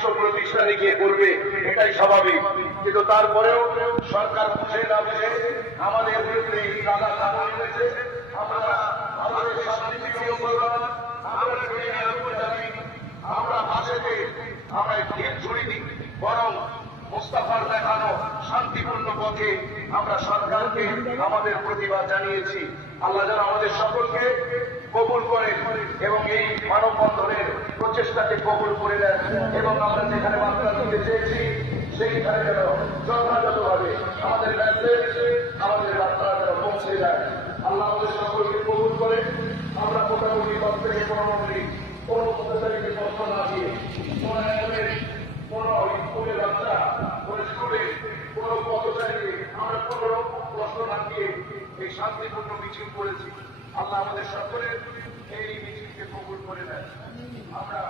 বিশ্ব প্রতিষ্ঠানে গিয়ে করবে, এটাই স্বাভাবিক। কিন্তু তারপরেও সরকার বুঝে না বুঝে আমাদের বিরুদ্ধে এই কাদা কাদা এনেছে। আমরা আমাদের শান্তিপ্রিয় মুসলমান, আমরা ভাষাতে আমরা ঢের ছড়িনি, বরং মোস্তাফার দেখানো শান্তিপূর্ণ পথে আমরা সরকারকে আমাদের প্রতিবাদ জানিয়েছি। আল্লাহ যেন আমাদের সকলকে কবুল করেন এবং এই মানববন্ধনের প্রচেষ্টাকে কবুল করে দেন, এবং আমরা যেখানে বার্তা দিতে চেয়েছি সেইখানে যেন যথাযথভাবে আমাদের মেসেজ, আমাদের বার্তা যেন পৌঁছে যায়। আল্লাহ আমাদের সকলকে কবুল করে। আমরা মোটামুটি 10 থেকে 15 মিনিট কোনো মুখতারিকে প্রশ্ন না দিয়ে, কোনো স্কুলের বাচ্চা, কোনো স্টুডেন্ট, কোনো পথচারীকে আমরা কোনো প্রশ্ন না দিয়ে এই শান্তিপূর্ণ মিছিল করেছি। আল্লাহ আমাদের সকলের এই মিছিলকে কবুল করে নেন। আমরা